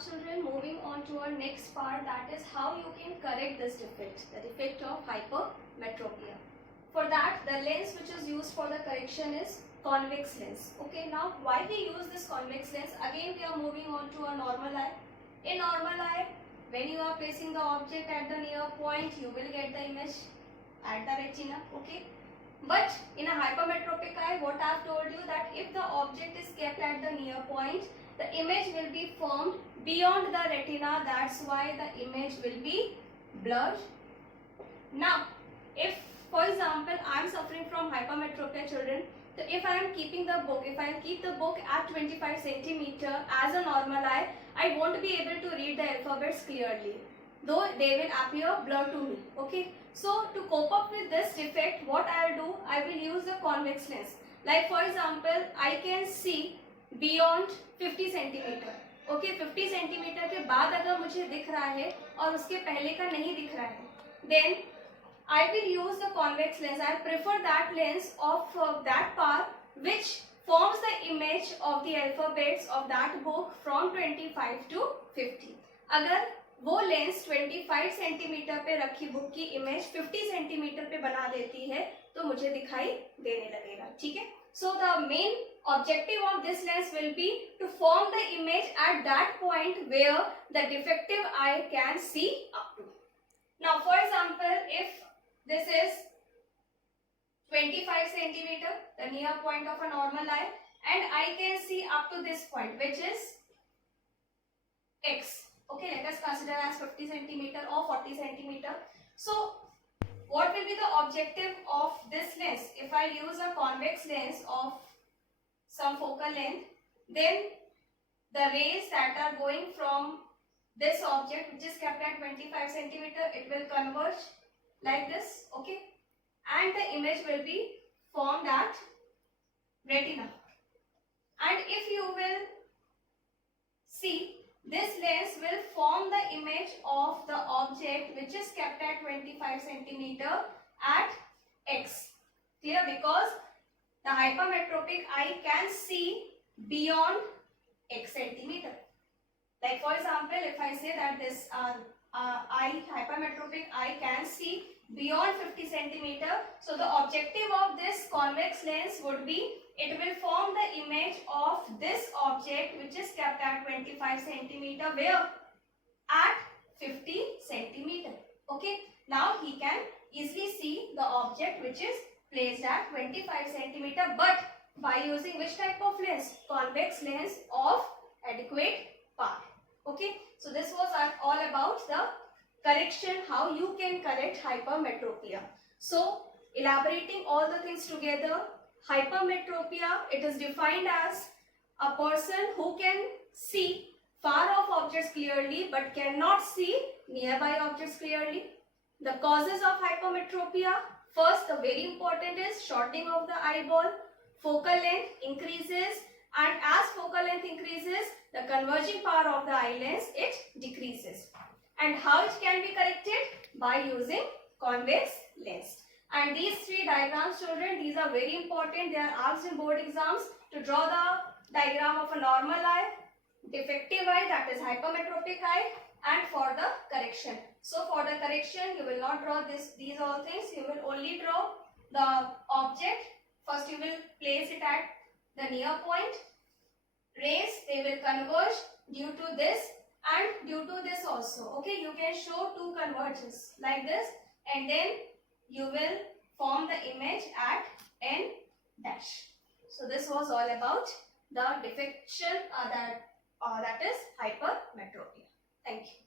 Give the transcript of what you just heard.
children, moving on to our next part, that is how you can correct this defect, the defect of hypermetropia. For that, the lens which is used for the correction is convex lens. Okay, now why we use this convex lens? Again we are moving on to a normal eye. In normal eye, when you are placing the object at the near point, you will get the image at the retina. Okay, but in a hypermetropic eye, what I have told you, that if the object is kept at the near point, the image will be formed beyond the retina. That's why the image will be blurred. Now, if for example I am suffering from hypermetropia, children, so if I am keeping the book, if I keep the book at 25 centimeter as a normal eye, I won't be able to read the alphabets clearly, though they will appear blurred to me. Okay, so to cope up with this defect, what I will do, I will use the convex lens. Like for example, I can see beyond 50 centimeter. Okay, 50 centimeter के बाद अगर मुझे दिख रहा है और उसके पहले का नहीं दिख रहा है, then I will use the convex lens. I prefer that lens of that power which forms the image of the alphabets of that book from 25 to 50. अगर वो लेंस 25 सेंटीमीटर पे रखी बुक की इमेज 50 सेंटीमीटर पे बना देती है तो मुझे दिखाई देने लगेगा. ठीक है. So the main objective of this lens will be to form the image at that point where the defective eye can see up to. Now for example, if this is 25 centimeter, the near point of a normal eye, and I can see up to this point, which is X. Okay, let us consider as 50 centimeter or 40 centimeter. So what will be the objective of this lens? If I use a convex lens of some focal length, then the rays that are going from this object which is kept at 25 centimeter, it will converge like this. Okay, and the image will be formed at retina. And if you will see, this lens will form the image of the object which is kept at 25 centimeter at X. Clear? Because the hypermetropic eye can see beyond X centimeter. Like for example, if I say that this hypermetropic eye can see beyond 50 centimeter, so the objective of this convex lens would be, it will form the image of this object which is kept at 25 centimeter where? At 50 centimeter. Okay, now he can easily see the object which is placed at 25 centimeter, but by using which type of lens? Convex lens of adequate power. Okay, so this was all about the correction, how you can correct hypermetropia. So elaborating all the things together, hypermetropia, it is defined as a person who can see far off objects clearly but cannot see nearby objects clearly. The causes of hypermetropia, first, the very important is shortening of the eyeball, focal length increases, and as focal length increases, the converging power of the eye lens, it decreases. And how it can be corrected? By using convex lens. And these three diagrams, children, these are very important. They are asked in board exams to draw the diagram of a normal eye, defective eye, that is hypermetropic eye, and for the correction. So for the correction, you will not draw these all things. You will only draw the object. First you will place it at the near point. Rays, they will converge due to this and due to this also. Okay, you can show two convergence like this, and then you will form the image at N dash. So this was all about the defection that is hypermetropia. Thank you.